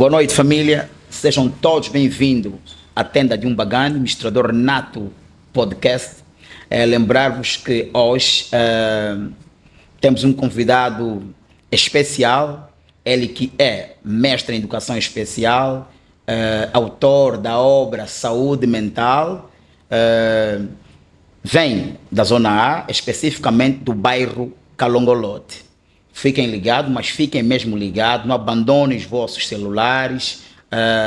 Boa noite, família. Sejam todos bem-vindos à Tenda de um Bagani, Mistrador Nato Podcast. Lembrar-vos que hoje temos um convidado especial, ele que é mestre em Educação Especial, autor da obra Saúde Mental, vem da Zona A, especificamente do bairro Calongolote. Fiquem ligados, mas fiquem mesmo ligados, não abandonem os vossos celulares,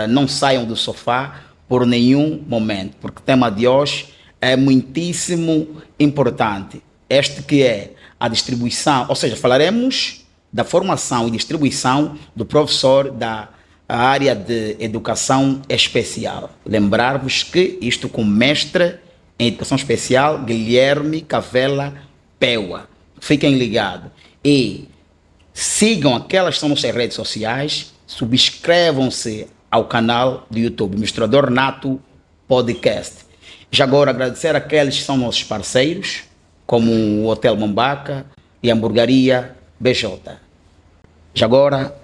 não saiam do sofá por nenhum momento, porque o tema de hoje é muitíssimo importante. Este que é a distribuição, ou seja, falaremos da formação e distribuição do professor da área de Educação Especial. Lembrar-vos que isto com mestre em Educação Especial, Guilherme Cavela Peua. Fiquem ligados. E sigam aquelas que são nossas redes sociais, subscrevam-se ao canal do YouTube, Mistrador Nato Podcast. Já agora agradecer àqueles que são nossos parceiros, como o Hotel Mombaca e a Hamburgaria BJ. Já agora,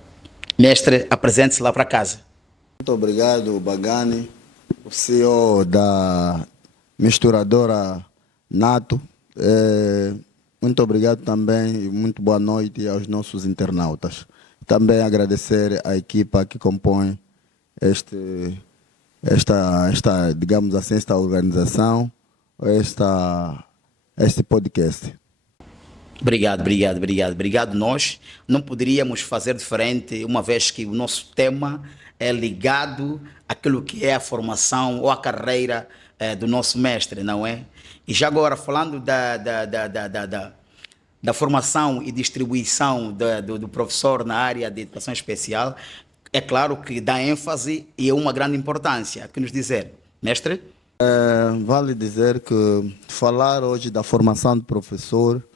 mestre, apresente-se lá para casa. Muito obrigado, Bagani, o CEO da Misturadora Nato. Muito obrigado também e muito boa noite aos nossos internautas. Também agradecer à equipa que compõe digamos assim, esta organização, este podcast. Obrigado. Nós não poderíamos fazer diferente, uma vez que o nosso tema é ligado àquilo que é a formação ou a carreira do nosso mestre, não é? E já agora, falando da formação e distribuição do professor na área de Educação Especial, é claro que dá ênfase e é uma grande importância. O que nos dizer, mestre? Vale dizer que falar hoje da formação do professor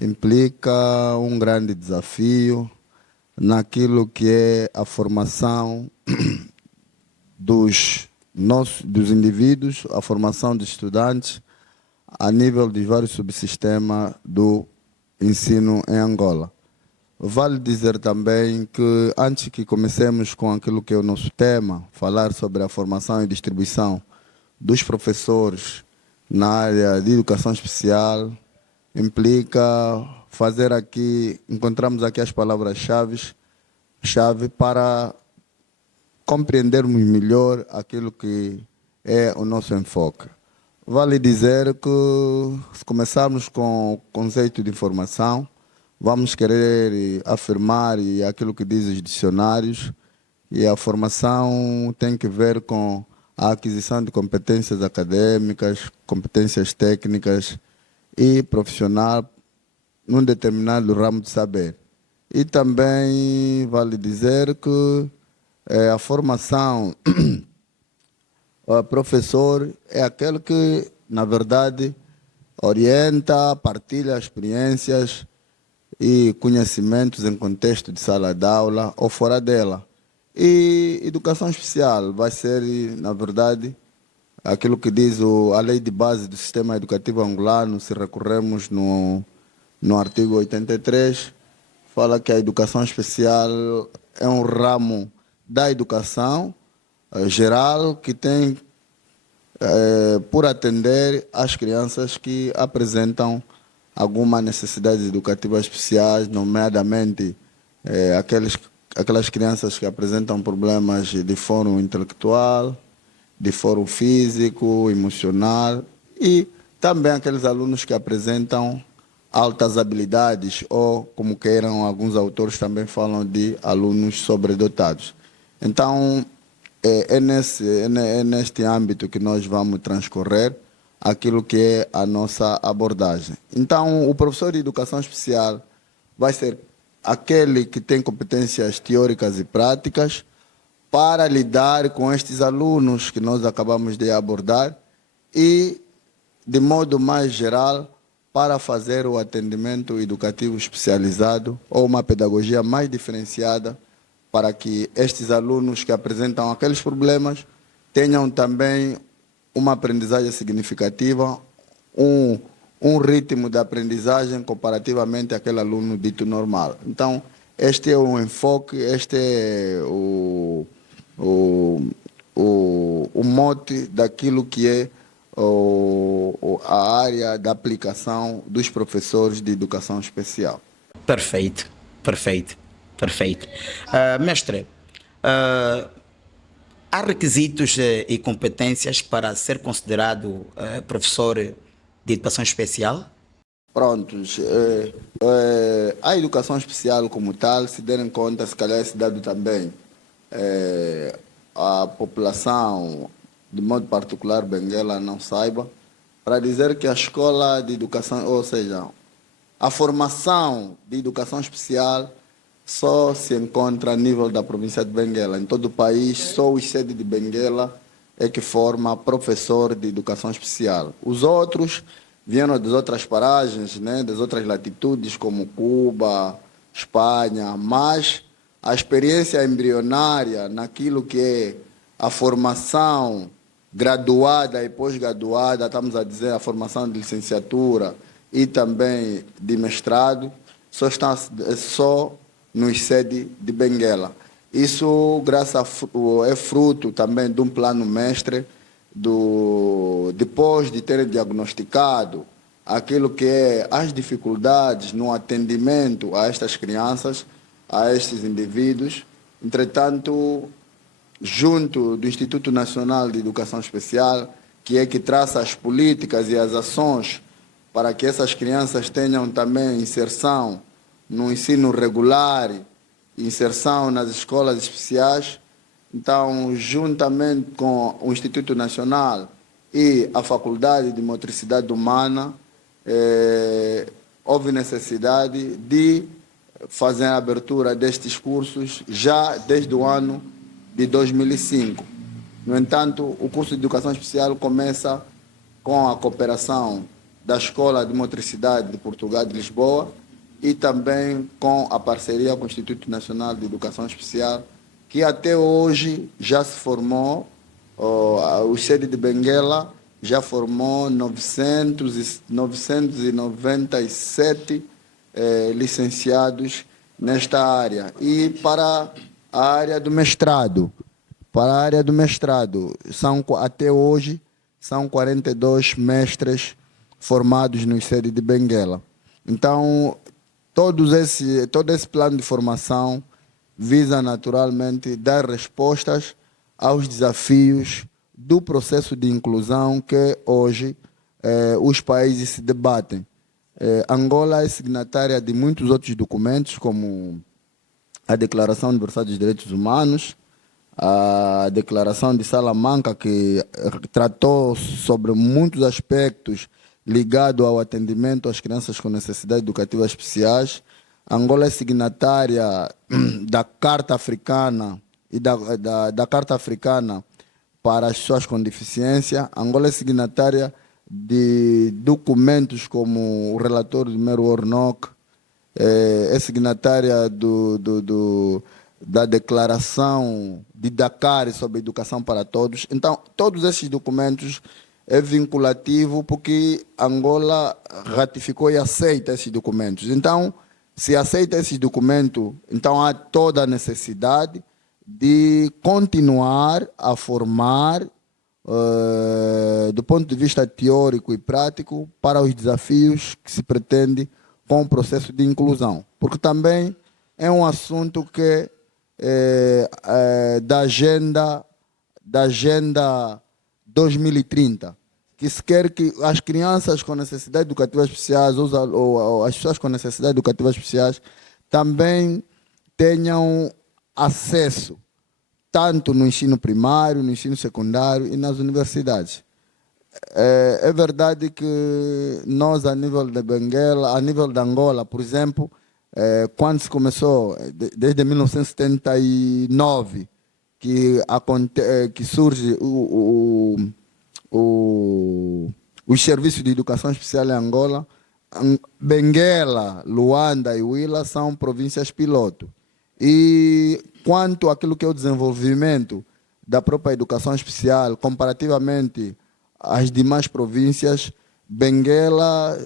implica um grande desafio naquilo que é a formação dos indivíduos, a formação de estudantes a nível de vários subsistemas do ensino em Angola. Vale dizer também que antes que comecemos com aquilo que é o nosso tema, falar sobre a formação e distribuição dos professores na área de educação especial, implica encontramos aqui as palavras-chave para compreendermos melhor aquilo que é o nosso enfoque. Vale dizer que, se começarmos com o conceito de informação, vamos querer afirmar aquilo que diz os dicionários, e a formação tem que ver com a aquisição de competências acadêmicas, competências técnicas e profissional num determinado ramo de saber. E também vale dizer que a formação o professor é aquele que, na verdade, orienta, partilha experiências e conhecimentos em contexto de sala de aula ou fora dela. E educação especial vai ser, na verdade, aquilo que diz a lei de base do sistema educativo angolano, se recorrermos no artigo 83, fala que a educação especial é um ramo da educação geral que tem por atender às crianças que apresentam algumas necessidades educativas especiais, nomeadamente aquelas crianças que apresentam problemas de fórum intelectual, de fórum físico, emocional, e também aqueles alunos que apresentam altas habilidades, ou, como queiram, alguns autores também falam de alunos sobredotados. Então, é neste âmbito que nós vamos transcorrer aquilo que é a nossa abordagem. Então, o professor de educação especial vai ser aquele que tem competências teóricas e práticas para lidar com estes alunos que nós acabamos de abordar e, de modo mais geral, para fazer o atendimento educativo especializado ou uma pedagogia mais diferenciada para que estes alunos que apresentam aqueles problemas tenham também uma aprendizagem significativa, um ritmo de aprendizagem comparativamente àquele aluno dito normal. Então, Este é o enfoque, este é o, o mote daquilo que é a área da aplicação dos professores de educação especial. Perfeito, perfeito, perfeito. Mestre, há requisitos e competências para ser considerado professor de educação especial? Prontos, a educação especial como tal, se derem conta, se calhar esse dado também, a população, de modo particular, Benguela, não saiba, para dizer que a escola de educação, ou seja, a formação de educação especial só se encontra a nível da província de Benguela. Em todo o país, só o sede de Benguela é que forma professor de educação especial. Os outros vieram das outras paragens, né, das outras latitudes, como Cuba, Espanha, mas a experiência embrionária naquilo que é a formação graduada e pós-graduada, estamos a dizer a formação de licenciatura e também de mestrado, só está só nos sede de Benguela. Isso é fruto também de um plano mestre depois de terem diagnosticado aquilo que é as dificuldades no atendimento a estas crianças, a estes indivíduos. Entretanto, junto do Instituto Nacional de Educação Especial, que é que traça as políticas e as ações para que essas crianças tenham também inserção no ensino regular, inserção nas escolas especiais. Então, juntamente com o Instituto Nacional e a Faculdade de Motricidade Humana, houve necessidade de fazer a abertura destes cursos já desde o ano de 2005. No entanto, o curso de Educação Especial começa com a cooperação da Escola de Motricidade de Portugal de Lisboa e também com a parceria com o Instituto Nacional de Educação Especial, que até hoje já se formou, o sede de Benguela já formou 997 licenciados nesta área. E para a área do mestrado, até hoje, são 42 mestres formados no sede de Benguela. Então, todo esse plano de formação visa naturalmente dar respostas aos desafios do processo de inclusão que hoje os países se debatem. Angola é signatária de muitos outros documentos, como a Declaração Universal dos Direitos Humanos, a Declaração de Salamanca, que tratou sobre muitos aspectos ligados ao atendimento às crianças com necessidades educativas especiais. Angola é signatária da Carta Africana e da Carta Africana para as pessoas com deficiência. Angola é signatária de documentos como o relatório do Mero Ornock, é signatária da Declaração de Dakar sobre Educação para Todos. Então, todos esses documentos é vinculativo porque Angola ratificou e aceita esses documentos. Então, se aceita esses documentos, então há toda a necessidade de continuar a formar do ponto de vista teórico e prático para os desafios que se pretende com o processo de inclusão. Porque também é um assunto que da agenda 2030, que se quer que as crianças com necessidades educativas especiais ou as pessoas com necessidades educativas especiais também tenham acesso tanto no ensino primário, no ensino secundário e nas universidades. É verdade que nós, a nível de Benguela, a nível de Angola, por exemplo, quando se começou, desde 1979, que surge os serviços de educação especial em Angola, Benguela, Luanda e Huila são províncias piloto. E quanto àquilo que é o desenvolvimento da própria educação especial, comparativamente às demais províncias, Benguela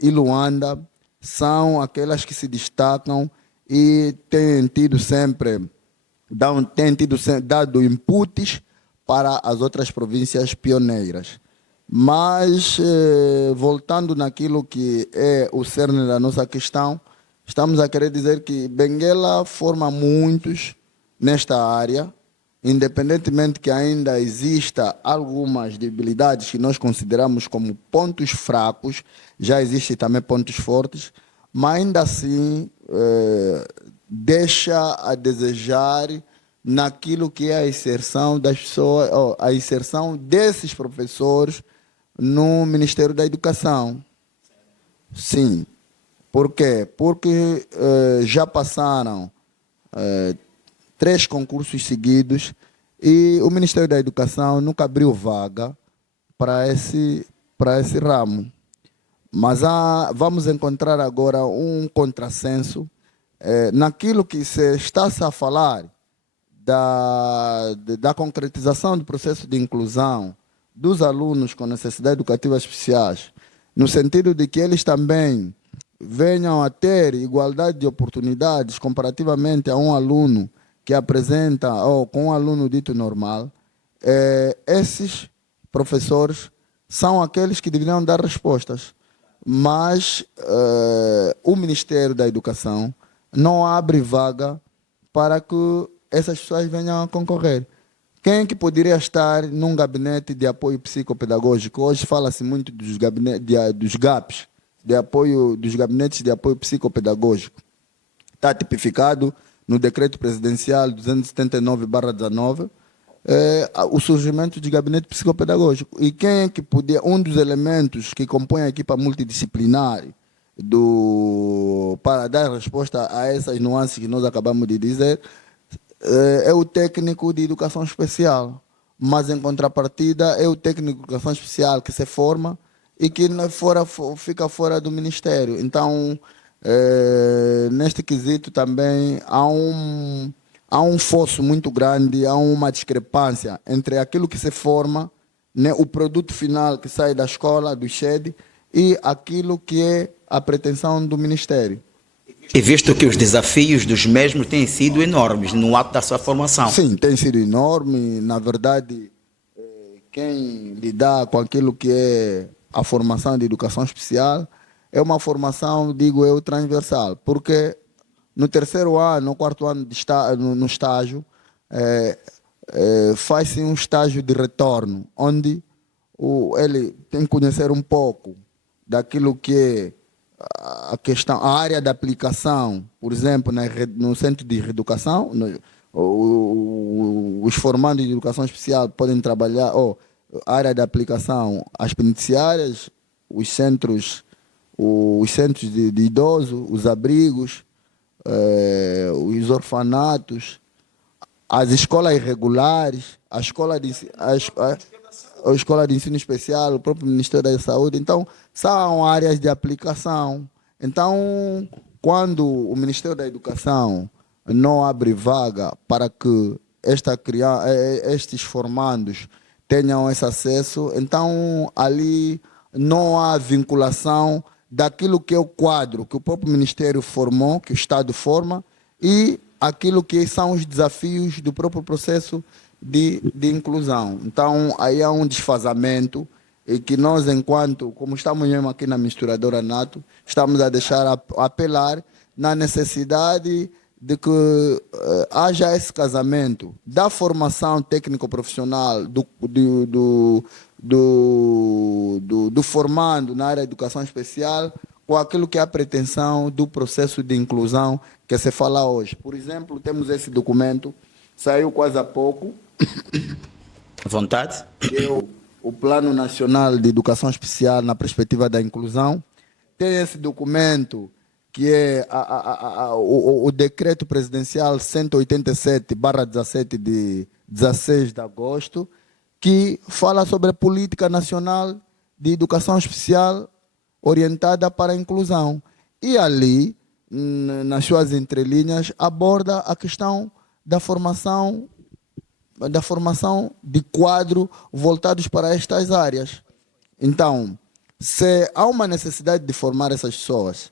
e Luanda são aquelas que se destacam e têm tido sempre dado inputs para as outras províncias pioneiras. Mas, voltando naquilo que é o cerne da nossa questão, estamos a querer dizer que Benguela forma muitos nesta área, independentemente que ainda exista algumas debilidades que nós consideramos como pontos fracos, já existem também pontos fortes, mas ainda assim deixa a desejar naquilo que é a inserção das pessoas, a inserção desses professores no Ministério da Educação. Sim. Por quê? Porque já passaram 3 concursos seguidos e o Ministério da Educação nunca abriu vaga para esse ramo. Mas vamos encontrar agora um contrassenso naquilo que se está-se a falar da concretização do processo de inclusão dos alunos com necessidades educativas especiais, no sentido de que eles também venham a ter igualdade de oportunidades comparativamente a um aluno que apresenta, ou com um aluno dito normal, esses professores são aqueles que deveriam dar respostas. Mas o Ministério da Educação não abre vaga para que essas pessoas venham a concorrer. Quem que poderia estar num gabinete de apoio psicopedagógico? Hoje fala-se muito dos GAPs, dos gabinetes de apoio psicopedagógico. Está tipificado no Decreto Presidencial 279/19, o surgimento de gabinete psicopedagógico. E quem é que podia, um dos elementos que compõe a equipa multidisciplinar para dar resposta a essas nuances que nós acabamos de dizer, é o técnico de educação especial. Mas, em contrapartida, é o técnico de educação especial que se forma e que fica fora do Ministério. Então, neste quesito também há um fosso muito grande, há uma discrepância entre aquilo que se forma, né, o produto final que sai da escola, do SHED, e aquilo que é a pretensão do Ministério. E visto que os desafios dos mesmos têm sido enormes no ato da sua formação. Sim, tem sido enorme. Na verdade, quem lidar com aquilo que é a formação de educação especial é uma formação, digo eu, transversal, porque no 3º ano, no 4º ano no estágio, faz-se um estágio de retorno, onde ele tem que conhecer um pouco daquilo que é a área de aplicação, por exemplo, no centro de reeducação, os formandos de educação especial podem trabalhar, a área de aplicação, as penitenciárias, os centros de idosos, os abrigos, os orfanatos, as escolas irregulares, a escola de ensino especial, o próprio Ministério da Saúde. Então, são áreas de aplicação. Então, quando o Ministério da Educação não abre vaga para que estes formandos tenham esse acesso, então ali não há vinculação daquilo que é o quadro que o próprio Ministério formou, que o Estado forma, e aquilo que são os desafios do próprio processo de inclusão. Então, aí há um desfazamento e que nós, como estamos mesmo aqui na misturadora NATO, estamos a deixar apelar na necessidade de que haja esse casamento da formação técnico-profissional do formando na área de educação especial com aquilo que é a pretensão do processo de inclusão que se fala hoje. Por exemplo, temos esse documento, saiu quase há pouco. Vontade. Que é o Plano Nacional de Educação Especial na Perspectiva da Inclusão. Tem esse documento que é o Decreto Presidencial 187/17 de 16 de agosto, que fala sobre a Política Nacional de Educação Especial orientada para a inclusão. E ali, nas suas entrelinhas, aborda a questão da formação de quadro voltados para estas áreas. Então, se há uma necessidade de formar essas pessoas,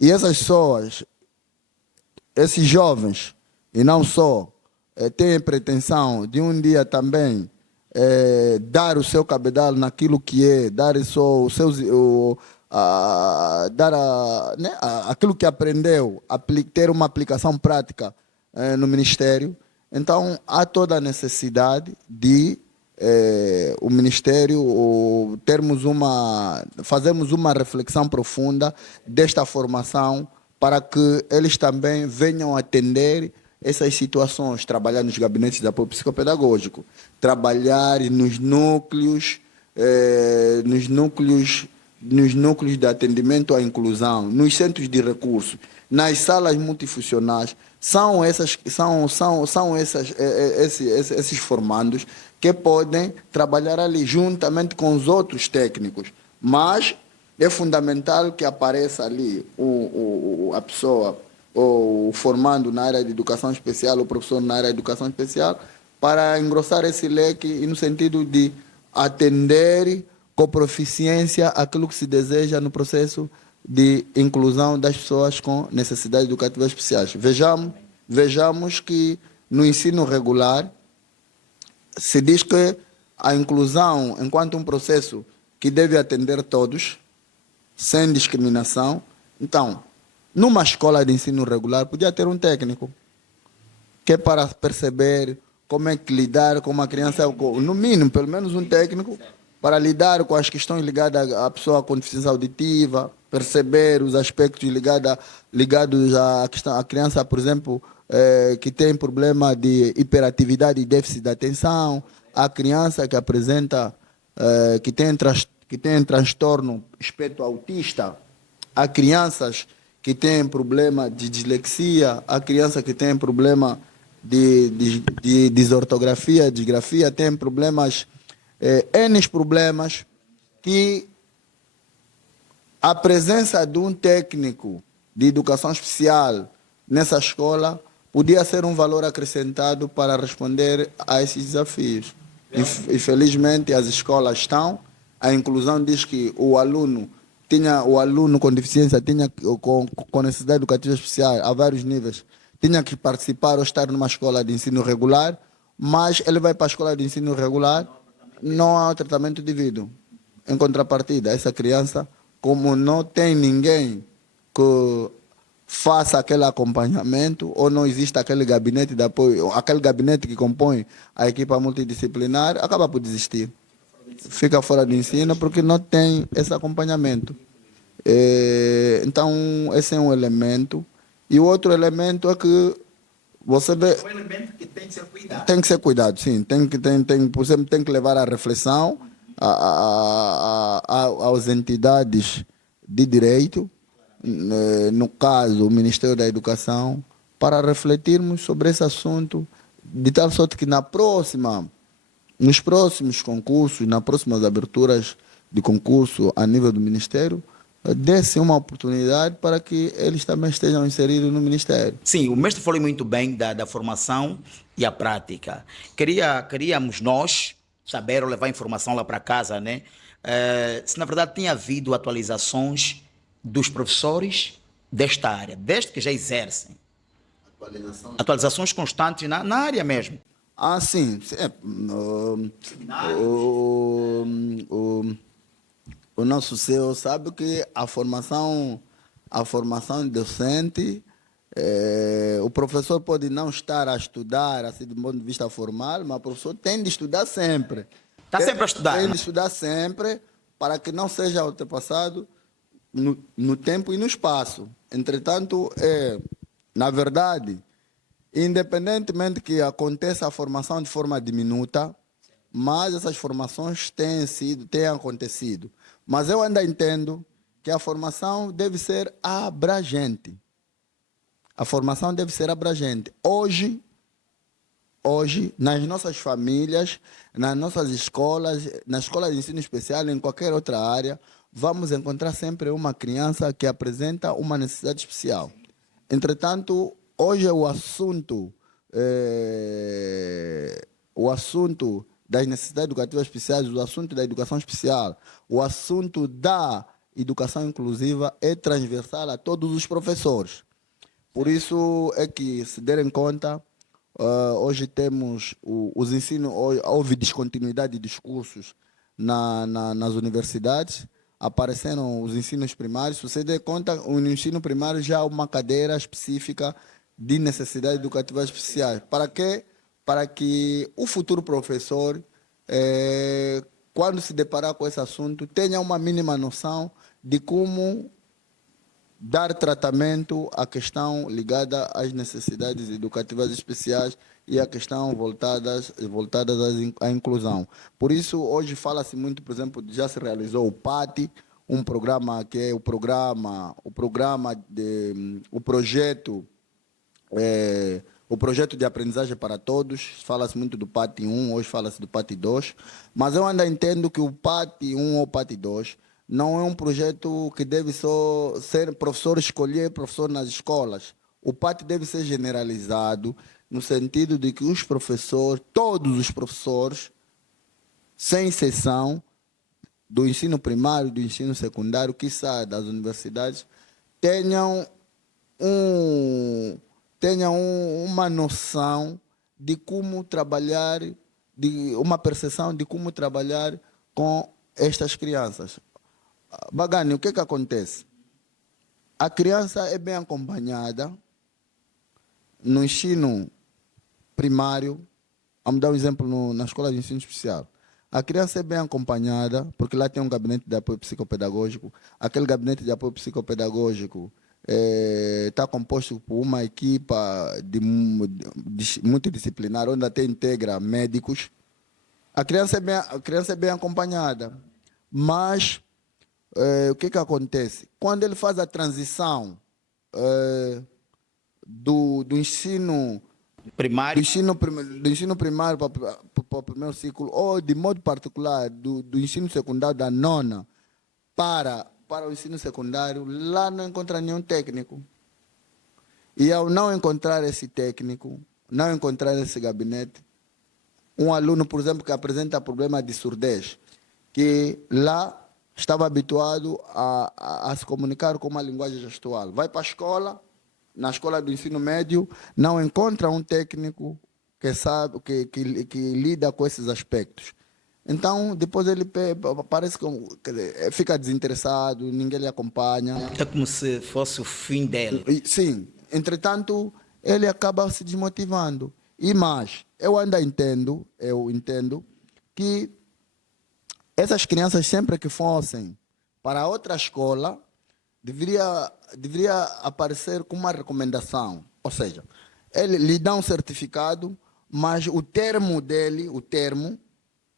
E essas pessoas, esses jovens, e não só, têm pretensão de um dia também dar o seu cabedal naquilo que é, dar o seu, dar né, aquilo que aprendeu, ter uma aplicação prática no Ministério. Então, há toda a necessidade de o Ministério fazermos uma reflexão profunda desta formação para que eles também venham atender essas situações, trabalhar nos gabinetes de apoio psicopedagógico, trabalhar nos núcleos de atendimento à inclusão, nos centros de recursos, nas salas multifuncionais, esses formandos que podem trabalhar ali juntamente com os outros técnicos. Mas é fundamental que apareça ali a pessoa, ou formando na área de educação especial, o professor na área de educação especial, para engrossar esse leque e no sentido de atender com proficiência aquilo que se deseja no processo de inclusão das pessoas com necessidades educativas especiais. Vejamos que no ensino regular se diz que a inclusão, enquanto um processo que deve atender todos, sem discriminação, então, numa escola de ensino regular, podia ter um técnico, que é para perceber como é que lidar com uma criança, no mínimo, pelo menos um técnico, para lidar com as questões ligadas à pessoa com deficiência auditiva, perceber os aspectos ligados à questão, à criança, por exemplo, que tem problema de hiperatividade e déficit de atenção, a criança que apresenta, que tem transtorno espectro autista, há crianças que têm problema de dislexia, há criança que tem problema de desortografia, disgrafia, tem problemas, N problemas, que a presença de um técnico de educação especial nessa escola podia ser um valor acrescentado para responder a esses desafios. Infelizmente, as escolas estão, a inclusão diz que o aluno com deficiência, com necessidade educativa especial, a vários níveis, tinha que participar ou estar numa escola de ensino regular, mas ele vai para a escola de ensino regular, não há tratamento devido. Em contrapartida, essa criança, como não tem ninguém que faça aquele acompanhamento, ou não existe aquele gabinete de apoio, aquele gabinete que compõe a equipa multidisciplinar, acaba por desistir. Fica fora do ensino porque não tem esse acompanhamento. Então, esse é um elemento. E o outro elemento é que você vê... É um elemento que tem que ser cuidado. Tem que ser cuidado, sim. Por exemplo, tem que levar à reflexão às entidades de direito, no caso, o Ministério da Educação, para refletirmos sobre esse assunto, de tal sorte que nos próximos concursos, nas próximas aberturas de concurso a nível do Ministério, desse uma oportunidade para que eles também estejam inseridos no Ministério. Sim, o mestre falou muito bem da formação e a prática. Queríamos nós saber ou levar informação lá para casa, né? Se na verdade tem havido atualizações dos professores desta área, desde que já exercem. Atualizações constantes na área mesmo. Ah, sim. O nosso CEO sabe que a formação docente, o professor pode não estar a estudar assim, do ponto de vista formal, mas o professor tem de estudar sempre. Está sempre a estudar. Tem de estudar sempre para que não seja ultrapassado no tempo e no espaço. Entretanto, na verdade, independentemente que aconteça a formação de forma diminuta, mas essas formações têm acontecido. Mas eu ainda entendo que a formação deve ser abrangente. A formação deve ser abrangente. Hoje, nas nossas famílias, nas nossas escolas, na escola de ensino especial, em qualquer outra área, vamos encontrar sempre uma criança que apresenta uma necessidade especial. Entretanto, hoje o assunto das necessidades educativas especiais, o assunto da educação especial, o assunto da educação inclusiva é transversal a todos os professores. Por isso é que, se derem conta, hoje temos os ensinos, houve descontinuidade de discursos nas universidades, apareceram os ensinos primários. Se você der conta, o ensino primário já há uma cadeira específica de necessidades educativas especiais. Para quê? Para que o futuro professor, quando se deparar com esse assunto, tenha uma mínima noção de como dar tratamento à questão ligada às necessidades educativas especiais e à questão voltadas à inclusão. Por isso, hoje fala-se muito, por exemplo, já se realizou o PAT, um programa que é o projeto de aprendizagem para todos. Fala-se muito do PAT 1, hoje fala-se do PAT 2, mas eu ainda entendo que o PAT 1 ou o PAT 2 não é um projeto que deve só ser professor escolher professor nas escolas. O PAT deve ser generalizado no sentido de que os professores, todos os professores, sem exceção, do ensino primário, do ensino secundário, quiçá das universidades, tenham uma noção de como trabalhar, de uma percepção de como trabalhar com estas crianças. Bagani, o que acontece? A criança é bem acompanhada no ensino primário. Vamos dar um exemplo na escola de ensino especial. A criança é bem acompanhada, porque lá tem um gabinete de apoio psicopedagógico. Aquele gabinete de apoio psicopedagógico está composto por uma equipa multidisciplinar, onde até integra médicos. A criança é bem acompanhada, mas o que acontece? Quando ele faz a transição do ensino primário, do ensino primário para o primeiro ciclo, ou de modo particular do ensino secundário da nona para o ensino secundário, lá não encontra nenhum técnico. E ao não encontrar esse técnico, não encontrar esse gabinete, um aluno, por exemplo, que apresenta problema de surdez, que lá estava habituado a se comunicar com uma linguagem gestual, vai para a escola, na escola do ensino médio, não encontra um técnico que sabe, que lida com esses aspectos. Então, depois ele parece que fica desinteressado, ninguém lhe acompanha. é como se fosse o fim dele. Sim, entretanto, ele acaba se desmotivando. E mais, eu entendo que essas crianças, sempre que fossem para outra escola, deveria aparecer com uma recomendação. Ou seja, ele lhe dá um certificado, mas o termo dele,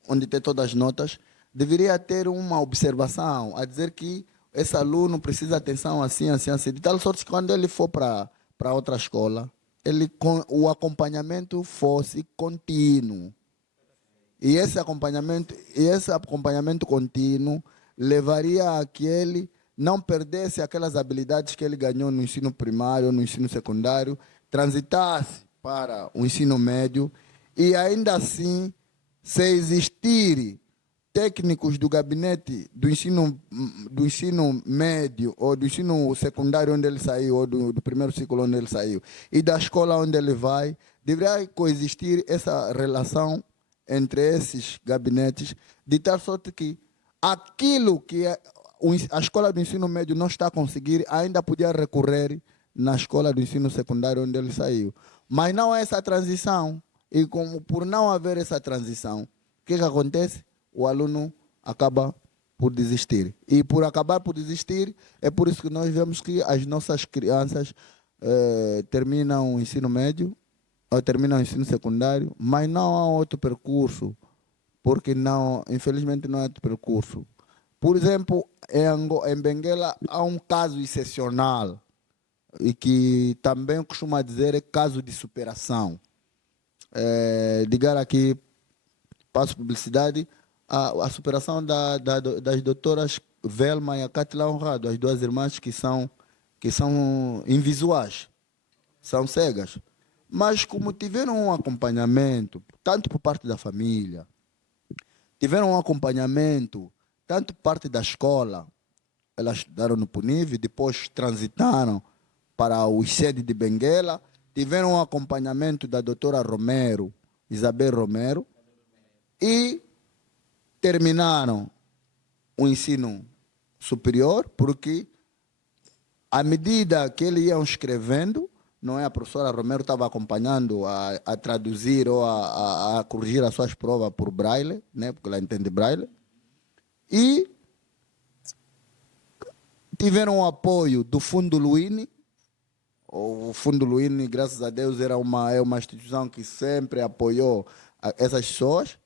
onde tem todas as notas, deveria ter uma observação, a dizer que esse aluno precisa de atenção assim, assim, assim. De tal sorte que quando ele for para outra escola, o acompanhamento fosse contínuo. E esse acompanhamento contínuo levaria a que ele não perdesse aquelas habilidades que ele ganhou no ensino primário, no ensino secundário, transitasse para o ensino médio e ainda assim, se existir técnicos do gabinete do ensino médio ou do ensino secundário onde ele saiu, ou do primeiro ciclo onde ele saiu, e da escola onde ele vai, deveria coexistir essa relação entre esses gabinetes, de tal sorte que aquilo que a escola do ensino médio não está a conseguir, ainda podia recorrer na escola do ensino secundário onde ele saiu. Mas não há essa transição. E por não haver essa transição, o que acontece? O aluno acaba por desistir. E por acabar por desistir, é por isso que nós vemos que as nossas crianças terminam o ensino médio, ou terminam o ensino secundário, mas não há outro percurso, porque infelizmente não há outro percurso. Por exemplo, em Benguela há um caso excepcional, e que também costuma dizer é caso de superação. Digar aqui, passo publicidade, a superação das doutoras Velma e a Catila Honrado, as duas irmãs que são invisuais, são cegas. Mas como tiveram um acompanhamento, tanto por parte da família, tiveram um acompanhamento, tanto por parte da escola, elas estudaram no Puniv, depois transitaram para o sede de Benguela, tiveram um acompanhamento da doutora Romero, Isabel Romero, e terminaram o ensino superior, porque à medida que eles iam escrevendo, não é, a professora Romero estava acompanhando a traduzir ou a corrigir as suas provas por braille, né, porque ela entende braille, e tiveram o apoio do Fundo Luini. O Fundo Luini, graças a Deus, é uma instituição que sempre apoiou essas pessoas,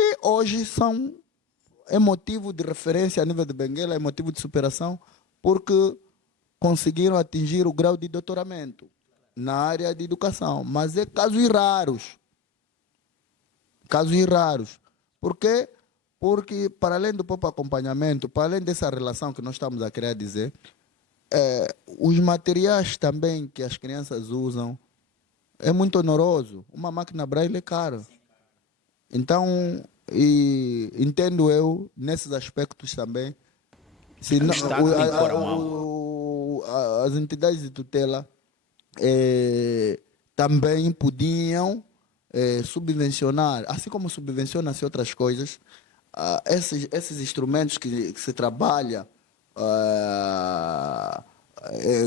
e hoje é motivo de referência a nível de Benguela, é motivo de superação, porque conseguiram atingir o grau de doutoramento na área de educação. Mas é casos raros. Casos raros. Por quê? Porque, para além do próprio acompanhamento, para além dessa relação que nós estamos a querer dizer, os materiais também que as crianças usam é muito oneroso. Uma máquina braille é cara. Então, entendo eu, nesses aspectos também, se O não, Estado tem que pôr a mão. as entidades de tutela também podiam subvencionar, assim como subvenciona-se outras coisas, esses instrumentos que se trabalha,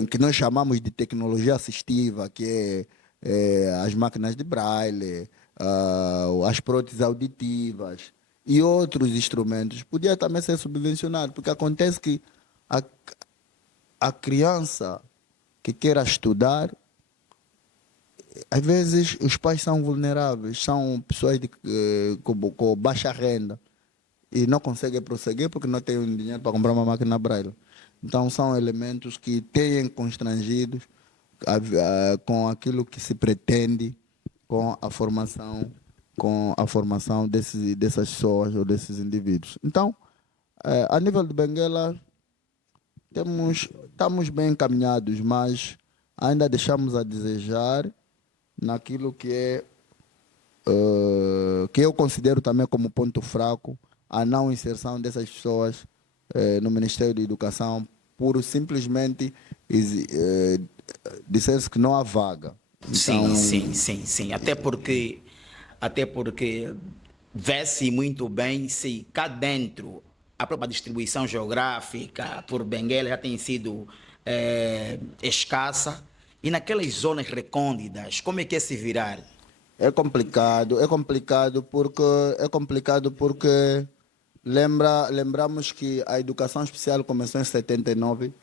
que nós chamamos de tecnologia assistiva, que as máquinas de braille, as próteses auditivas e outros instrumentos, podia também ser subvencionado, porque acontece que a criança que queira estudar, às vezes os pais são vulneráveis, são pessoas com baixa renda e não conseguem prosseguir porque não têm dinheiro para comprar uma máquina braille. Então são elementos que têm constrangidos com aquilo que se pretende com a formação dessas pessoas ou desses indivíduos. Então, a nível de Benguela, estamos bem encaminhados, mas ainda deixamos a desejar naquilo que eu considero também como ponto fraco, a não inserção dessas pessoas no Ministério da Educação, por simplesmente dizer-se que não há vaga. Então, Sim. Até porque vê-se muito bem se cá dentro a própria distribuição geográfica por Benguela já tem sido escassa, e naquelas zonas recônditas, como é que é se virar? é complicado porque lembramos que a educação especial começou em 79,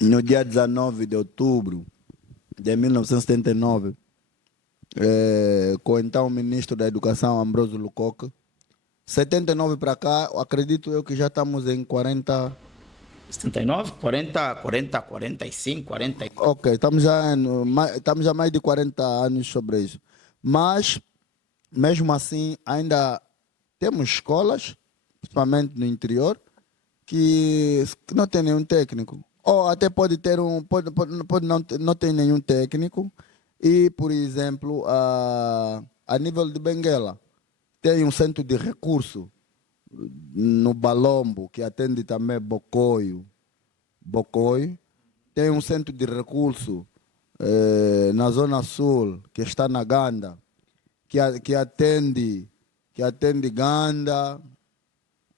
no dia 19 de outubro de 1979, com então o ministro da Educação, Ambrósio Lucoque. 79 para cá, acredito eu que já estamos em 40. 79, 40, 40, 45, 40. Ok, estamos já mais de 40 anos sobre isso. Mas, mesmo assim, ainda temos escolas, principalmente no interior, que não tem nenhum técnico. Ou até pode ter pode não ter nenhum técnico. E, por exemplo, a nível de Benguela, tem um centro de recurso no Balombo, que atende também Bocoio. Tem um centro de recurso na Zona Sul, que está na Ganda, que atende Ganda,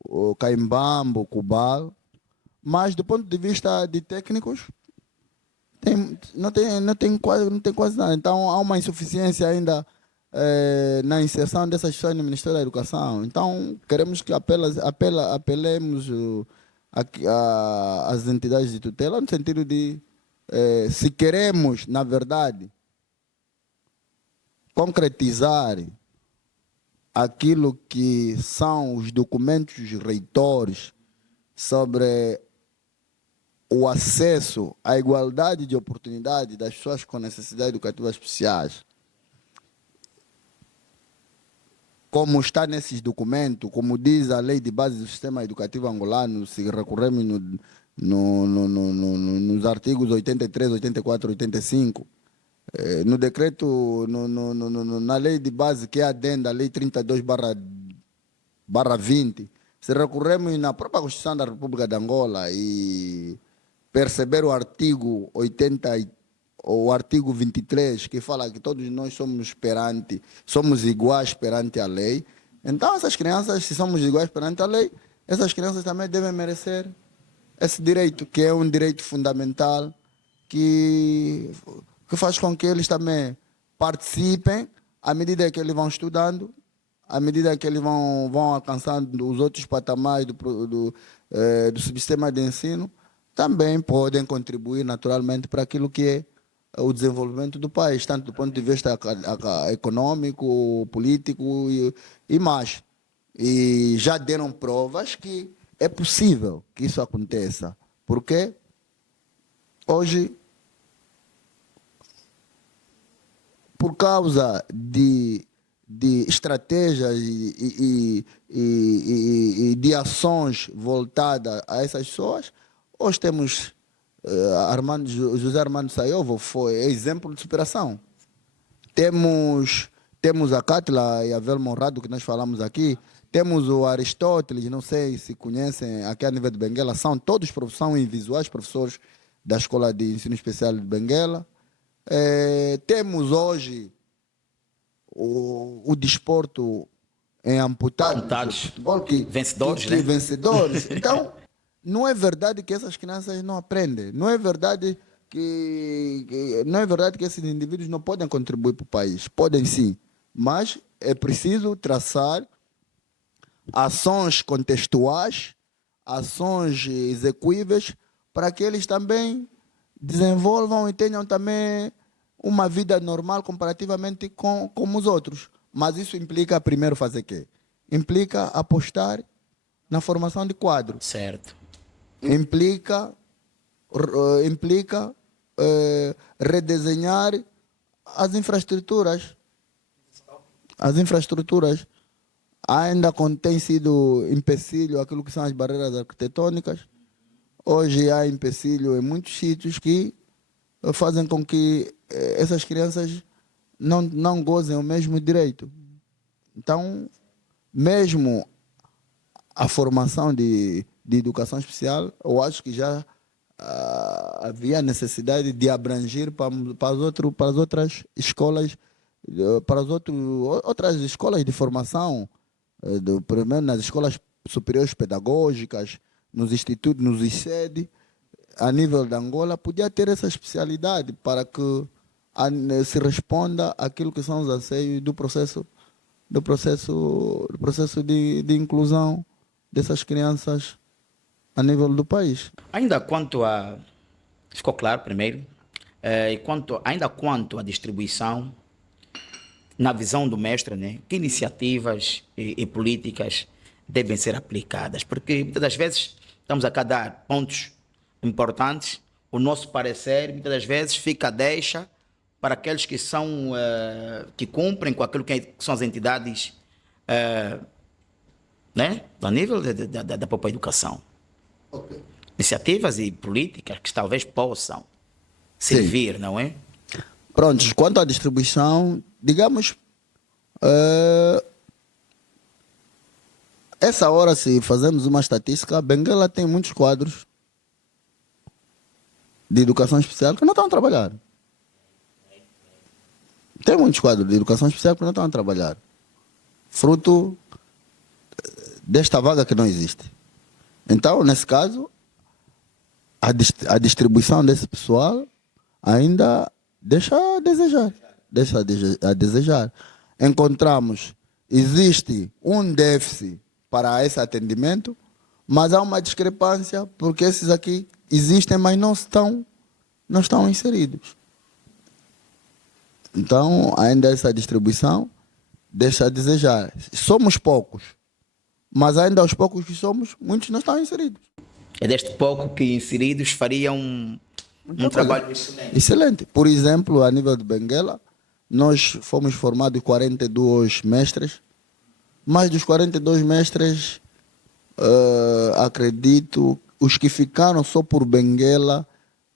o Caimbambo, Cubal. Mas do ponto de vista de técnicos, não tem quase nada. Então há uma insuficiência ainda na inserção dessas pessoas no Ministério da Educação. Então queremos que apelemos às entidades de tutela, no sentido de, se queremos, na verdade, concretizar aquilo que são os documentos reitores sobre o acesso à igualdade de oportunidade das pessoas com necessidades educativas especiais, como está nesses documentos, como diz a lei de base do sistema educativo angolano, se recorrermos nos artigos 83, 84, 85, no decreto, na lei de base que é adenda à lei 32/20, Se recorremos na própria Constituição da República de Angola e perceber o artigo 80 ou o artigo 23, que fala que todos nós somos iguais perante a lei, então essas crianças, se somos iguais perante a lei, essas crianças também devem merecer esse direito, que é um direito fundamental, que faz com que eles também participem à medida que eles vão estudando, à medida que eles vão alcançando os outros patamares do sistema de ensino, também podem contribuir naturalmente para aquilo que é o desenvolvimento do país, tanto do ponto de vista econômico, político e mais. E já deram provas que é possível que isso aconteça, porque hoje, por causa de estratégias e de ações voltadas a essas pessoas, hoje temos José Armando Saiovo, foi exemplo de superação. Temos a Cátila e a Velma Honrado, que nós falamos aqui. Temos o Aristóteles, não sei se conhecem, aqui a nível de Benguela, são visuais, professores da Escola de Ensino Especial de Benguela. Temos hoje o desporto em amputados, vencedores, né? Vencedores. Então, não é verdade que essas crianças não aprendem. Não é verdade que esses indivíduos não podem contribuir para o país. Podem sim, mas é preciso traçar ações contextuais, ações execuíveis, para que eles também desenvolvam e tenham também uma vida normal comparativamente com os outros. Mas isso implica primeiro fazer o quê? Implica apostar na formação de quadro. Certo. Implica redesenhar as infraestruturas. As infraestruturas ainda tem sido empecilho aquilo que são as barreiras arquitetônicas. Hoje há empecilho em muitos sítios que fazem com que essas crianças não gozem o mesmo direito. Então, mesmo a formação de educação especial, eu acho que já havia necessidade de abranger para as outras escolas, para as outras escolas de formação, pelo menos nas escolas superiores pedagógicas, nos institutos, nos ICED, a nível de Angola, podia ter essa especialidade para que se responda àquilo que são os anseios do processo de inclusão dessas crianças a nível do país. Ainda quanto a... Ficou claro primeiro. Ainda quanto à distribuição, na visão do mestre, né, que iniciativas e políticas devem ser aplicadas? Porque muitas das vezes estamos a dar pontos importantes, o nosso parecer muitas das vezes deixa para aqueles que são que cumprem com aquilo que são as entidades né, a nível da própria educação. Okay. Iniciativas e políticas que talvez possam servir, não é? Prontos, quanto à distribuição, digamos, essa hora, se fazemos uma estatística, Benguela tem muitos quadros de educação especial que não estão a trabalhar. Tem muitos quadros de educação especial que não estão a trabalhar. Fruto desta vaga que não existe. Então, nesse caso, a distribuição desse pessoal ainda deixa a desejar. Encontramos, existe um déficit para esse atendimento, mas há uma discrepância porque esses aqui existem, mas não estão inseridos. Então, ainda essa distribuição deixa a desejar. Somos poucos, mas ainda aos poucos que somos, muitos não estão inseridos. É deste pouco que inseridos fariam um trabalho excelente. Excelente. Por exemplo, a nível de Benguela, nós fomos formados 42 mestres, mais dos 42 mestres, acredito, os que ficaram só por Benguela,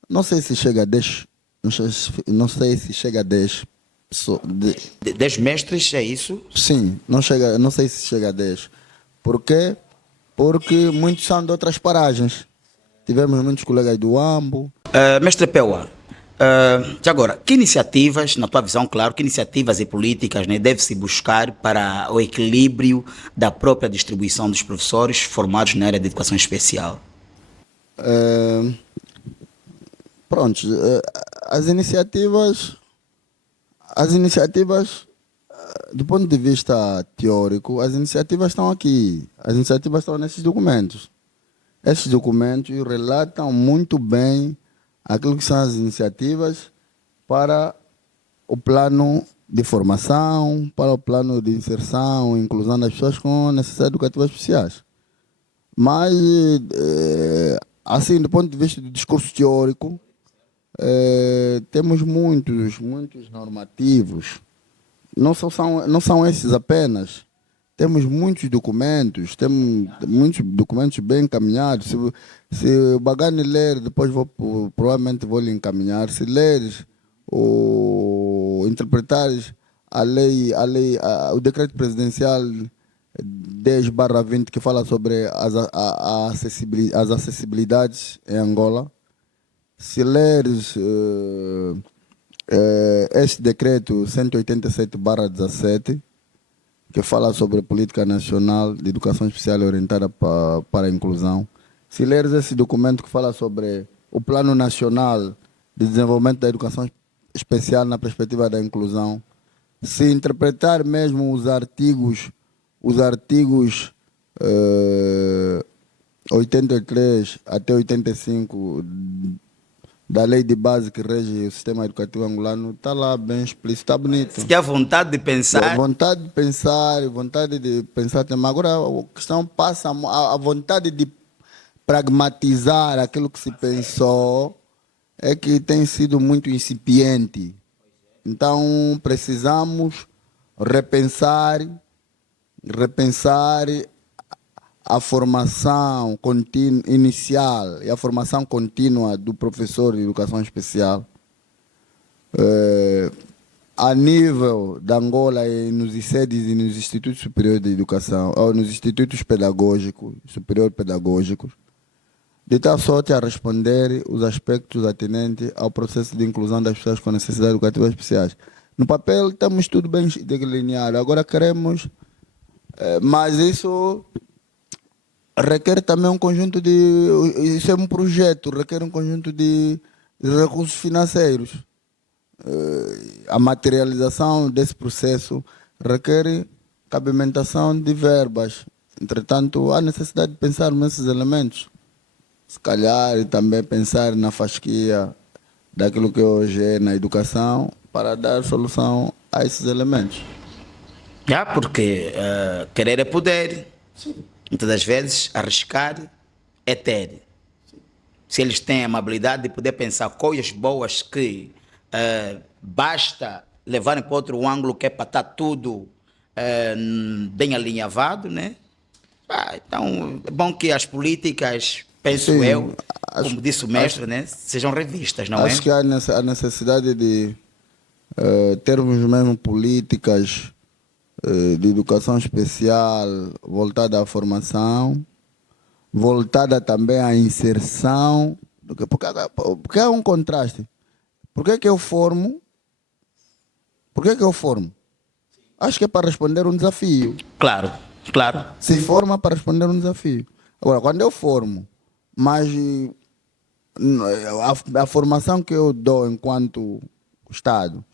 não sei se chega a 10, não sei se chega a 10. 10 mestres, é isso? Sim, não sei se chega a 10. Porque porque muitos são de outras paragens. Tivemos muitos colegas do AMBO. Mestre Peua, já agora, que iniciativas, na tua visão, claro, que iniciativas e políticas, né, deve-se buscar para o equilíbrio da própria distribuição dos professores formados na área de educação especial? Eh, Pronto, as iniciativas, do ponto de vista teórico, as iniciativas estão aqui. As iniciativas estão nesses documentos. Esses documentos relatam muito bem aquilo que são as iniciativas para o plano de formação, para o plano de inserção e inclusão das pessoas com necessidades educativas especiais. Mas, assim, do ponto de vista do discurso teórico, temos muitos normativos. Não são esses apenas. Temos muitos documentos bem encaminhados. Se o Bagani ler, depois provavelmente vou lhe encaminhar. Se leres ou interpretares o decreto presidencial 10/20 que fala sobre as acessibilidades em Angola, se leres este decreto 187/17, que fala sobre a Política Nacional de Educação Especial Orientada para a Inclusão, se leres esse documento que fala sobre o Plano Nacional de Desenvolvimento da Educação Especial na perspectiva da inclusão, se interpretar mesmo os artigos 83 até 85 da lei de base que rege o sistema educativo angolano, está lá bem explícito, está bonito. Se há vontade de pensar. Vontade de pensar também. Agora a questão passa a vontade de pragmatizar aquilo que se pensou é que tem sido muito incipiente. Então precisamos repensar a formação inicial e a formação contínua do professor de educação especial a nível da Angola e nos ICEDs e nos Institutos Superiores de Educação, ou nos Institutos Pedagógicos, Superior Pedagógicos, de tal sorte a responder os aspectos atinentes ao processo de inclusão das pessoas com necessidades educativas especiais. No papel estamos tudo bem delineado, agora queremos, mas isso requer também um conjunto isso é um projeto, requer um conjunto de recursos financeiros. A materialização desse processo requer cabimentação de verbas. Entretanto, há necessidade de pensar nesses elementos. Se calhar, e também pensar na fasquia daquilo que hoje é na educação para dar solução a esses elementos. Porque querer é poder. Muitas das vezes, arriscar é ter. Se eles têm a amabilidade de poder pensar coisas boas que basta levarem para outro ângulo, que é para estar tudo bem alinhavado, né? Então, é bom que as políticas, penso Sim, eu, como disse o mestre, né, sejam revistas, não é? Acho que há a necessidade de termos mesmo políticas de educação especial voltada à formação, voltada também à inserção, porque há um contraste. Por que eu formo? Acho que é para responder um desafio. Claro. Se forma para responder um desafio. Agora, quando eu formo, mas a formação que eu dou enquanto Estado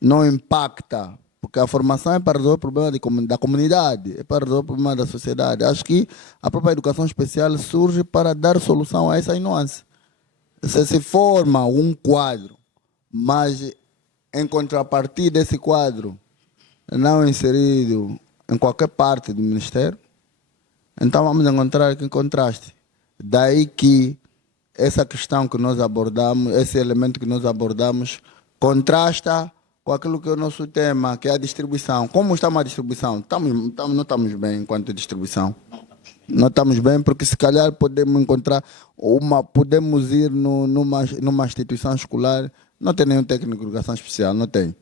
não impacta, porque a formação é para resolver o problema da comunidade, é para resolver o problema da sociedade. Acho que a própria educação especial surge para dar solução a essa nuance. Se forma um quadro, mas em contrapartida desse quadro não inserido em qualquer parte do Ministério, então vamos encontrar aqui contraste. Daí que essa questão que nós abordamos, esse elemento que nós abordamos, contrasta com aquilo que é o nosso tema, que é a distribuição. Como está uma distribuição? Não estamos bem enquanto distribuição. Não estamos bem porque se calhar podemos encontrar podemos ir numa instituição escolar, não tem nenhum técnico de educação especial, não tem.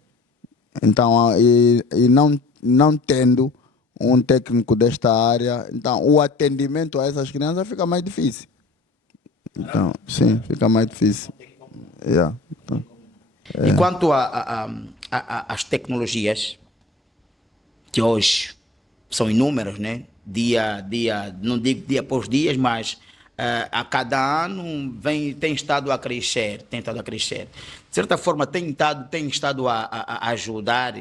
Então, e não tendo um técnico desta área, então o atendimento a essas crianças fica mais difícil. Então, sim, fica mais difícil. Yeah. Então, E quanto às tecnologias, que hoje são inúmeras, né? Não digo dia após dias, mas a cada ano tem estado a crescer, tem estado a crescer. De certa forma, tem estado a ajudar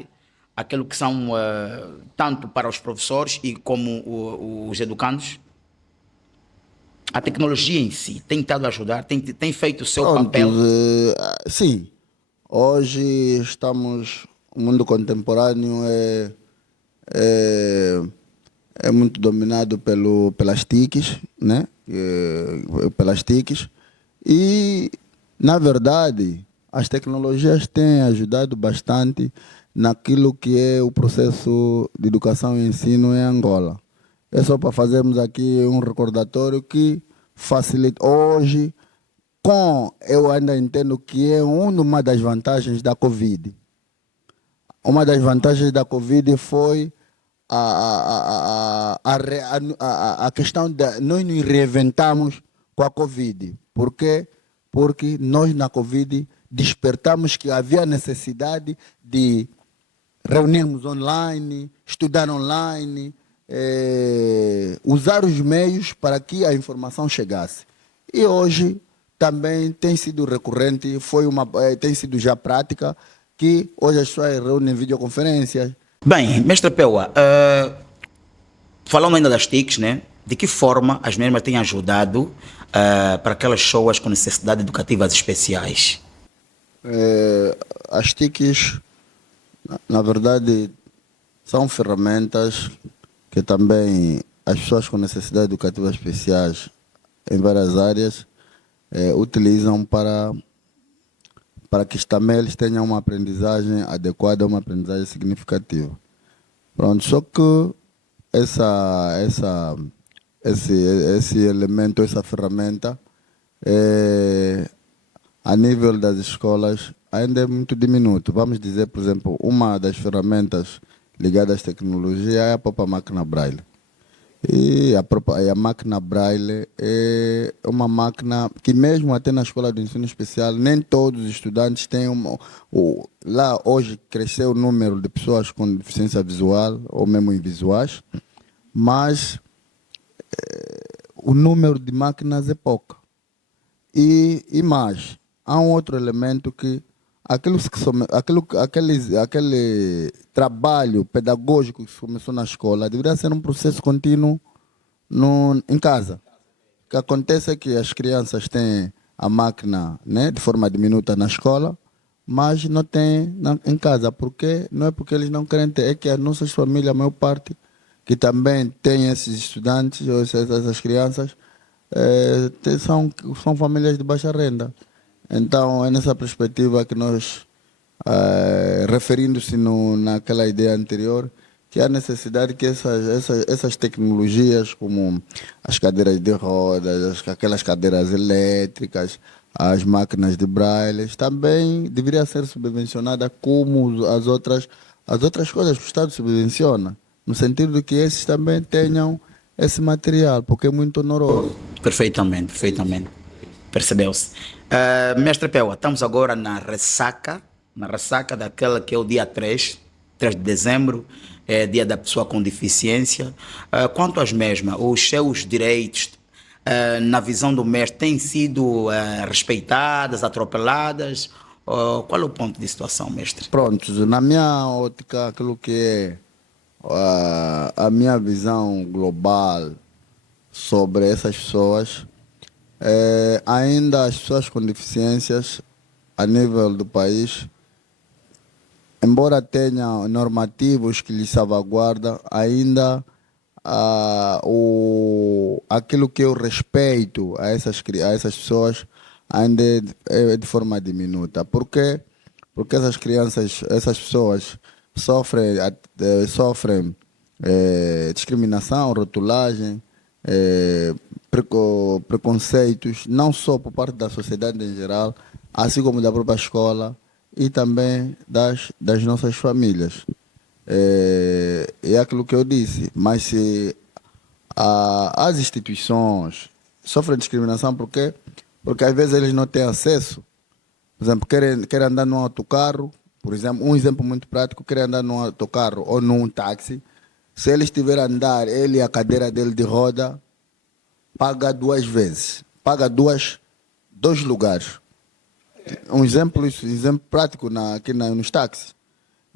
aquilo que são, tanto para os professores e como os educandos. A tecnologia em si tem estado a ajudar, tem feito o seu pronto, papel. sim. Hoje estamos, o mundo contemporâneo é, é muito dominado pelas TICs, né? Pelas TICs. E, na verdade, as tecnologias têm ajudado bastante naquilo que é o processo de educação e ensino em Angola. É só para fazermos aqui um recordatório que facilita. Hoje, eu ainda entendo que é uma das vantagens da Covid. Uma das vantagens da Covid foi a questão de nós nos reinventamos com a Covid. Por quê? Porque nós na Covid despertamos que havia necessidade de reunirmos online, estudar online, usar os meios para que a informação chegasse. E hoje também tem sido recorrente, tem sido já prática, que hoje as pessoas reúnem videoconferências. Bem, mestre Peua, falando ainda das TICs, né? De que forma as mesmas têm ajudado para aquelas pessoas com necessidades educativas especiais? As TICs, na verdade, são ferramentas que também as pessoas com necessidades educativas especiais em várias áreas utilizam para que também eles tenham uma aprendizagem adequada, uma aprendizagem significativa. Pronto, só que esse elemento, essa ferramenta, a nível das escolas, ainda é muito diminuto. Vamos dizer, por exemplo, uma das ferramentas ligadas à tecnologia é a própria máquina Braille. E a máquina Braille é uma máquina que mesmo até na escola de ensino especial, nem todos os estudantes têm lá hoje cresceu o número de pessoas com deficiência visual ou mesmo invisuais, mas o número de máquinas é pouco. E mais, há um outro elemento que aquele trabalho pedagógico que começou na escola deveria ser um processo contínuo em casa. O que acontece é que as crianças têm a máquina, né, de forma diminuta na escola, mas não têm em casa. Não é porque eles não querem ter, é que as nossas famílias, a maior parte, que também tem esses estudantes, ou essas crianças, são famílias de baixa renda. Então, é nessa perspectiva que nós, referindo-se naquela ideia anterior, que há necessidade que essas tecnologias, como as cadeiras de rodas, aquelas cadeiras elétricas, as máquinas de braille, também deveria ser subvencionada como as outras coisas que o Estado subvenciona, no sentido de que esses também tenham esse material, porque é muito onoroso. Perfeitamente, perfeitamente. Percebeu-se. Mestre Peua, estamos agora na ressaca daquela que é o dia 3 de dezembro, dia da pessoa com deficiência. Quanto às mesmas, os seus direitos, na visão do mestre, têm sido respeitadas, atropeladas? Qual é o ponto de situação, mestre? Pronto, na minha ótica, aquilo que é a minha visão global sobre essas pessoas, ainda as pessoas com deficiências a nível do país, embora tenham normativos que lhes salvaguardam, ainda aquilo que eu respeito a essas pessoas ainda é de forma diminuta. Por quê? Porque essas pessoas sofrem discriminação, rotulagem, preconceitos, não só por parte da sociedade em geral, assim como da própria escola e também das nossas famílias. É aquilo que eu disse, mas se as instituições sofrem discriminação porque às vezes eles não têm acesso. Por exemplo, querem andar num autocarro, por exemplo, um exemplo muito prático, querem andar num autocarro ou num táxi. Se ele estiver a andar, ele e a cadeira dele de roda, paga duas vezes. Paga dois lugares. Exemplo prático aqui nos táxis.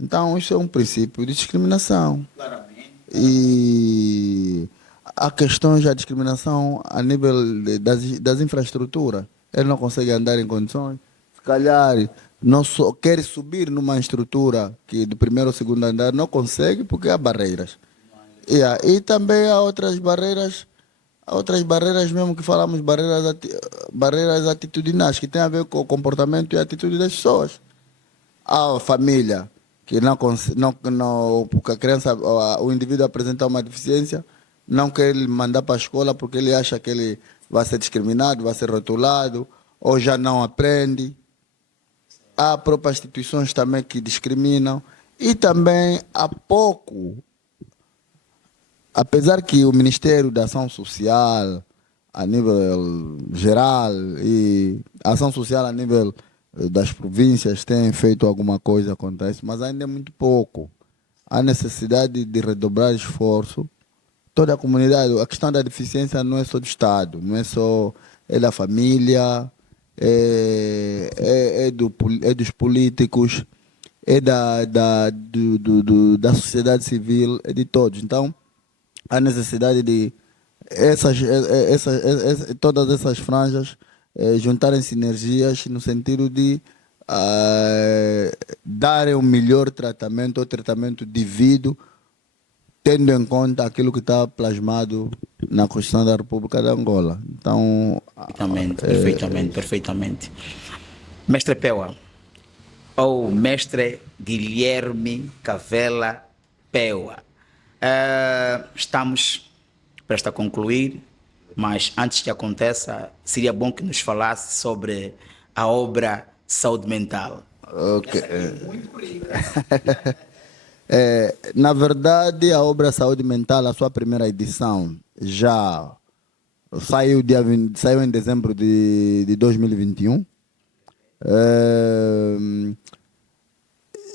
Então, isso é um princípio de discriminação. Claramente. E há questões de discriminação a nível das infraestruturas. Ele não consegue andar em condições. Se calhar, não só quer subir numa estrutura que de primeiro ou segundo andar, não consegue porque há barreiras. E também há outras barreiras mesmo que falamos, barreiras atitudinais, que têm a ver com o comportamento e a atitude das pessoas. Há a família que não, porque a criança, o indivíduo apresenta uma deficiência, não quer ele mandar para a escola porque ele acha que ele vai ser discriminado, vai ser rotulado, ou já não aprende. Há próprias instituições também que discriminam. E também há pouco, apesar que o Ministério da Ação Social, a nível geral, e a ação social a nível das províncias tem feito alguma coisa contra isso, mas ainda é muito pouco. Há necessidade de redobrar esforço. Toda a comunidade, a questão da deficiência não é só do Estado, não é só da família, é dos políticos, é da sociedade civil, é de todos. Então, há necessidade de todas essas franjas juntarem sinergias no sentido de darem um melhor tratamento ou tratamento devido, tendo em conta aquilo que está plasmado na Constituição da República de Angola. Então, Perfeitamente. Mestre Peua, ou Mestre Guilherme Cavela Peua. Estamos prestes a concluir, mas antes que aconteça, seria bom que nos falasse sobre a obra Saúde Mental. ok. Na verdade, a obra Saúde Mental, a sua primeira edição, já saiu em dezembro de 2021.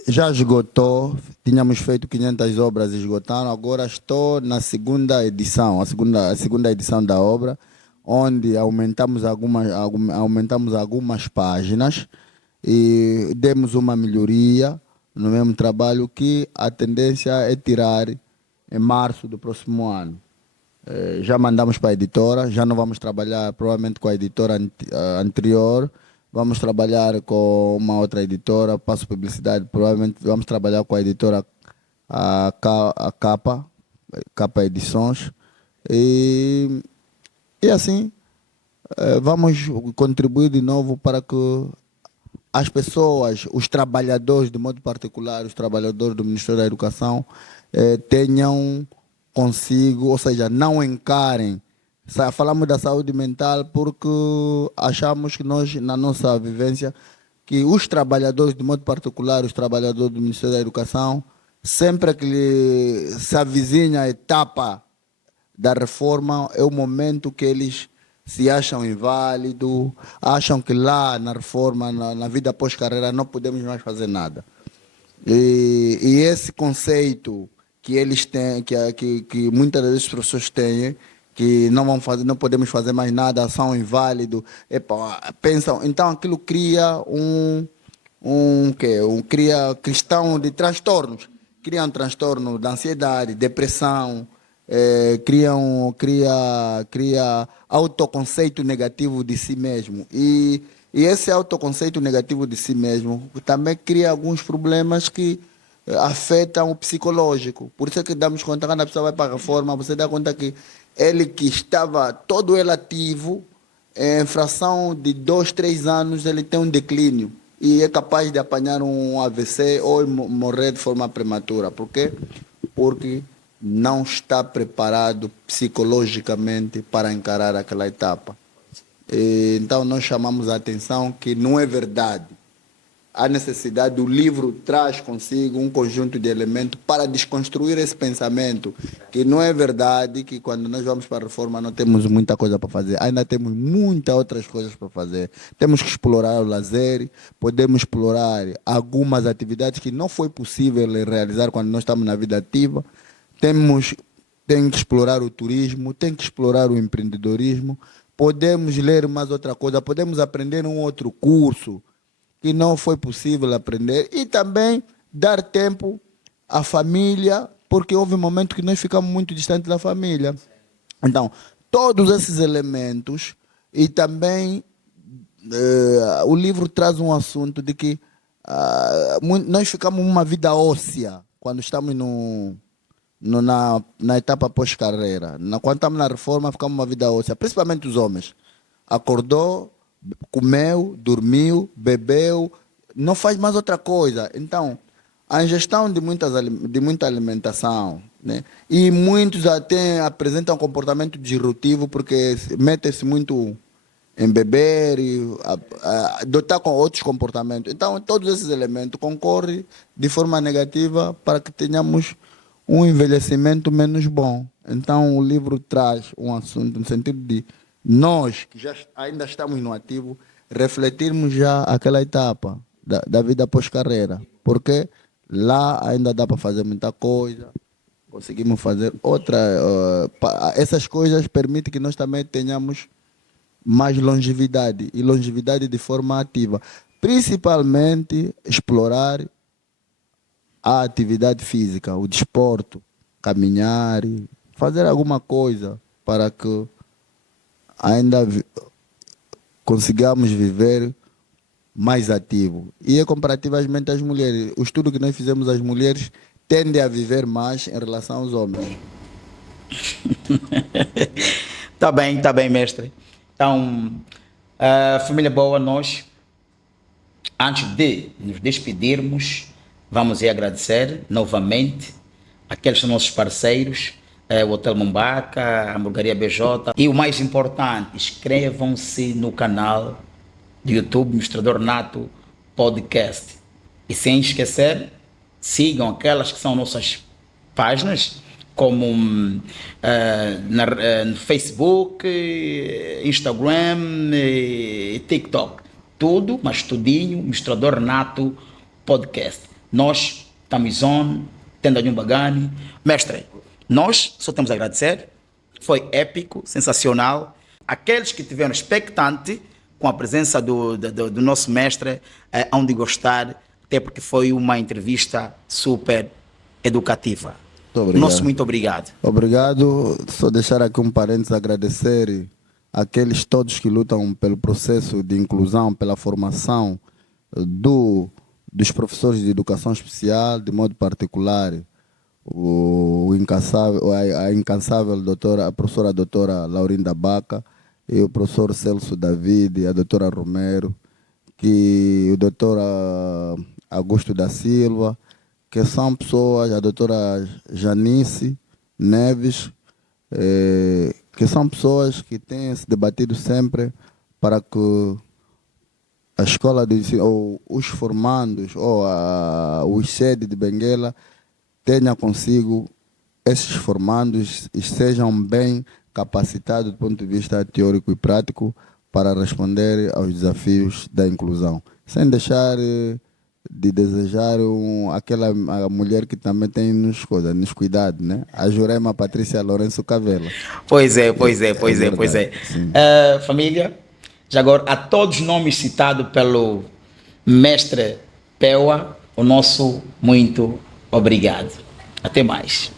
Já esgotou, tínhamos feito 500 obras, esgotaram. Agora estou na segunda edição, a segunda edição da obra, onde aumentamos algumas páginas e demos uma melhoria no mesmo trabalho, que a tendência é tirar em março do próximo ano. Já mandamos para a editora, já não vamos trabalhar provavelmente com a editora anterior, vamos trabalhar com uma outra editora, passo publicidade, provavelmente vamos trabalhar com a editora a Capa Edições, e assim vamos contribuir de novo para que as pessoas, os trabalhadores de modo particular, os trabalhadores do Ministério da Educação tenham consigo, ou seja, não encarem. Falamos da saúde mental porque achamos que nós, na nossa vivência, que os trabalhadores de modo particular, os trabalhadores do Ministério da Educação, sempre que se avizinha a etapa da reforma, é o momento que eles se acham inválidos, acham que lá na reforma, na vida pós-carreira, não podemos mais fazer nada. E esse conceito que eles têm, que muitas das pessoas têm, que não podemos fazer mais nada, são inválidos, pensam, então aquilo cria cria questão de transtornos, cria um transtorno de ansiedade, depressão, cria autoconceito negativo de si mesmo. E esse autoconceito negativo de si mesmo também cria alguns problemas que afetam o psicológico. Por isso é que damos conta, quando a pessoa vai para a reforma, você dá conta que ele que estava todo ele ativo, em fração de 2, 3 anos, ele tem um declínio e é capaz de apanhar um AVC ou morrer de forma prematura. Por quê? Porque não está preparado psicologicamente para encarar aquela etapa. Então nós chamamos a atenção que não é verdade. a necessidade, o livro traz consigo um conjunto de elementos para desconstruir esse pensamento, que não é verdade que quando nós vamos para a reforma não temos muita coisa para fazer, ainda temos muitas outras coisas para fazer. Temos que explorar o lazer, podemos explorar algumas atividades que não foi possível realizar quando nós estamos na vida ativa, tem que explorar o turismo, tem que explorar o empreendedorismo, podemos ler mais outra coisa, podemos aprender um outro curso que não foi possível aprender e também dar tempo à família, porque houve um momento que nós ficamos muito distantes da família. Então, todos esses elementos e também o livro traz um assunto de que nós ficamos uma vida óssea quando estamos na etapa pós-carreira. Quando estamos na reforma, ficamos uma vida óssea, principalmente os homens. Acordou, comeu, dormiu, bebeu, não faz mais outra coisa. Então, a ingestão de muita alimentação, né? E muitos até apresentam comportamento disruptivo porque metem-se muito em beber e adotar com outros comportamentos. Então, todos esses elementos concorrem de forma negativa para que tenhamos um envelhecimento menos bom. Então, o livro traz um assunto no sentido de nós, que já ainda estamos no ativo, refletirmos já aquela etapa da vida pós-carreira, porque lá ainda dá para fazer muita coisa, conseguimos fazer outra. Essas coisas permitem que nós também tenhamos mais longevidade, e longevidade de forma ativa. Principalmente explorar a atividade física, o desporto, caminhar, fazer alguma coisa para que ainda consigamos viver mais ativo. E é comparativamente às mulheres. O estudo que nós fizemos, as mulheres tendem a viver mais em relação aos homens. Tá bem, mestre. Então, família boa, nós, antes de nos despedirmos, vamos agradecer novamente aqueles que são nossos parceiros, o Hotel Mombaca, a Hamburgueria BJ. E o mais importante, inscrevam-se no canal do YouTube Mostrador Nato Podcast. E sem esquecer, sigam aquelas que são nossas páginas, como no Facebook, Instagram e TikTok. Tudo, mas tudinho, Mostrador Nato Podcast. Nós estamos tenda de um bagani. Mestre, nós só temos a agradecer. Foi épico, sensacional. Aqueles que tiveram expectante com a presença do nosso mestre, hão de gostar, até porque foi uma entrevista super educativa. Muito obrigado. Obrigado. Só deixar aqui um parênteses, agradecer aqueles todos que lutam pelo processo de inclusão, pela formação dos professores de educação especial, de modo particular, a incansável a professora doutora Laurinda Baca, e o professor Celso David, a doutora Romero, que o doutor Augusto da Silva, que são pessoas, a doutora Janice Neves, que são pessoas que têm se debatido sempre para que a escola de ensino, ou os formandos, ou os sedes de Benguela, tenha consigo esses formandos e sejam bem capacitados do ponto de vista teórico e prático para responder aos desafios da inclusão. Sem deixar de desejar aquela mulher que também tem nos cuidado, né? A Jurema Patrícia Lourenço Cavela. Pois é. Família, já agora, a todos os nomes citados pelo mestre Peua, o nosso muito obrigado. Até mais.